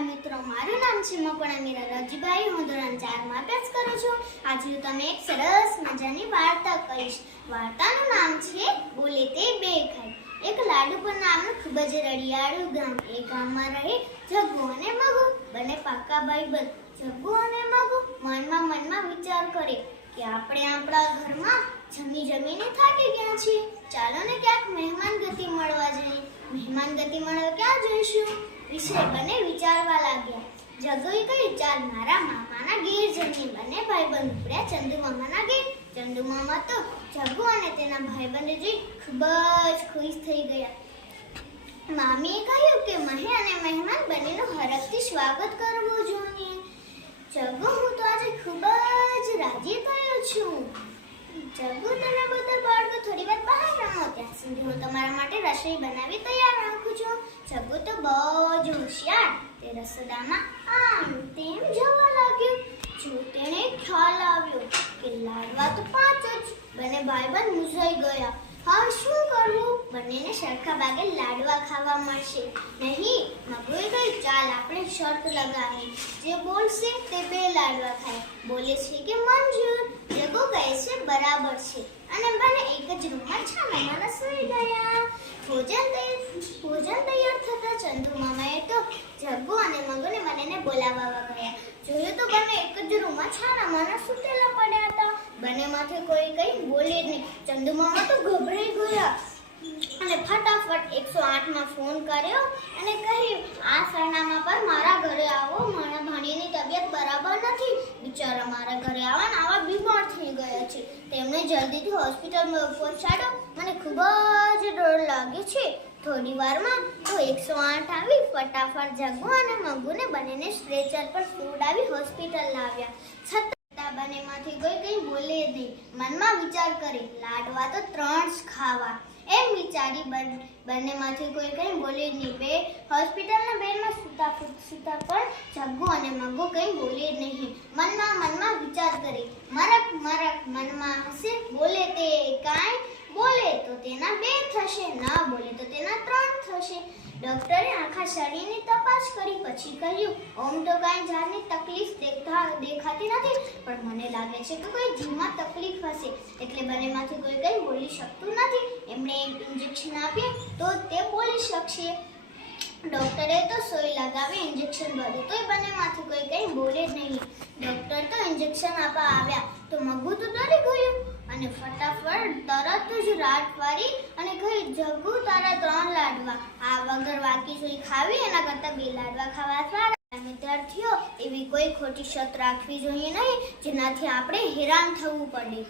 મિત્રો, મારું નામ છે મકવાણા મીરા રજુભાઈ. હું ધોરણ ચારમાં અભ્યાસ કરું છું. આજે હું તમને એક સરસ મજાની વાર્તા કહીશ. વાર્તાનું નામ છે, બોલે તે બે ખાય એક લાડુપુર નામનું ખૂબ જ રડિયાળું ગામ. એ ગામમાં રહે જગ્ગુ અને મગુ. બંને પાકા ભાઈબંધ જગ્ગુ અને મગુ મનમાં મનમાં વિચાર કરે કે આપણે આપણા ઘરમાં જમી જમીને થાકી ગયા છીએ. ચાલો ને ક્યાંક મહેમાન ગતિ મળવા જઈએ. મહેમાન ગતિ મળવા ક્યાં જઈશું? વિશે બંને વિચારવા લાગ્યા. જગુએ કહ્યું, ચાલ, મારા મામાના ઘેર જઈએ બંને ભાઈબંધ ઉપડ્યા. ચંદુ મામાના ઘેર. ચંદુ મામા તો જગુ અને તેના ભાઈબંધ જોઈ ખૂબ જ ખુશ થઈ ગયા. મામીએ કહ્યું કે, મહે અને મહેમાન બંનેનું હરખથી સ્વાગત કરવું જોઈએ જગુ, હું તો આજે ખૂબ જ રાજી થયો છું. જગુ, તમે બધા બાળકો થોડી વાર બહાર રમો. ત્યાં સુધી હું તમારા માટે રસોઈ બનાવી તૈયાર રાખું છું. જગુ તો બહુ જ હોશિયાર તે રસોડામાં આમ તેમ જવા લાગ્યો. જો તેણે ખ્યાલ આવ્યો કે લાડવા તો પાંચ જ, બંને ભાઈબંધ મૂંઝાઈ ગયા. હવે શું કરવું? બંનેને સરખા ભાગે લાડવા ખાવા મળશે. નહીં મગુએ કહ્યું, ચાલ, આપણે શરત લગાવી. જે બોલશે તે બે લાડવા ખાય. બોલે છે કે, મંજૂર. જગો કહે છે, બરાબર છે. અને બંને એક જ રૂમમાં છાનામાં રસોઈ ગયા. ભોજન ભોજન તૈયાર થતા ચંદુ મામાએ તો જગ્ગુ અને મગુને બંનેને બોલાવવા ગયા જોયું તો બંને એક જ રૂમમાં છાનામાં સૂતેલા પડ્યા હતા. બંનેમાંથી કોઈ કંઈ બોલે જ નહીં. ચંદુ મામા તો ગભરાઈ ગયા. અને ફટાફટ એકસો આઠમાં ફોન કર્યો અને કહ્યું, આ સરનામા પર મારા ઘરે આવો. મારા ભાણીની તબિયત બરાબર નથી. બિચારા મારા ઘરે આવા ને આવા બીમાર થઈ ગયા છે. તેમણે જલ્દીથી હોસ્પિટલમાં પહોંચાડ્યો મને ખૂબ જ ડર લાગે છે. થોડી વારમાં તો એકસો આઠ આવી ફટાફટ જગો અને મગુને બંનેને સ્ટ્રેચર પર સુવડાવી હોસ્પિટલ લાવ્યા છતાં બંનેમાંથી કોઈ કંઈ બોલે નહીં. મનમાં વિચાર કરે, લાડવા તો ત્રણ જ ખાવા. એમ વિચારી બન- બંનેમાંથી કોઈ કંઈ બોલે નહીં. બે હોસ્પિટલના બેડમાં સૂતા સૂતા પણ જગ્ગુ અને મગુ કંઈ બોલે નહીં. મનમાં મનમાં વિચાર કરે મરક મરક મનમાં હશે? બોલે તે કાંઈ તો તેના બે થશે, ના બોલે તો તેના ત્રણ થશે. ડોક્ટરે આખા શરીરની તપાસ કરી, પછી કહ્યું, ઓમ તો કાંઈ જાતની તકલીફ દેખતા દેખાતી નથી, પણ મને લાગે છે કે કોઈ જીવમાં તકલીફ હશે. એટલે બંનેમાંથી કોઈ કંઈ બોલી શકતું નથી. એમણે એક ઇન્જેક્શન આપીએ તો તે બોલી શકશે. ડોક્ટરે તો સોય લગાવી ઇન્જેક્શન ભર્યું તોય બંનેમાંથી કોઈ કંઈ બોલે નહીં. ડોક્ટર તો ઇન્જેક્શન આપવા આવ્યા, તો મગું તો ડરી ગયું. અને ફટાફટ તરત જ રાત વારી અને કહ્યું જગ્ગુ તારા ત્રણ લાડવા. આ વગર વાકી સુઈ ખાવી, એના કરતાં બે લાડવા ખાવા સારા. વિદ્યાર્થીઓ, એવી કોઈ ખોટી શત રાખવી જોઈએ નહીં, જેનાથી આપણે હેરાન થવું પડે.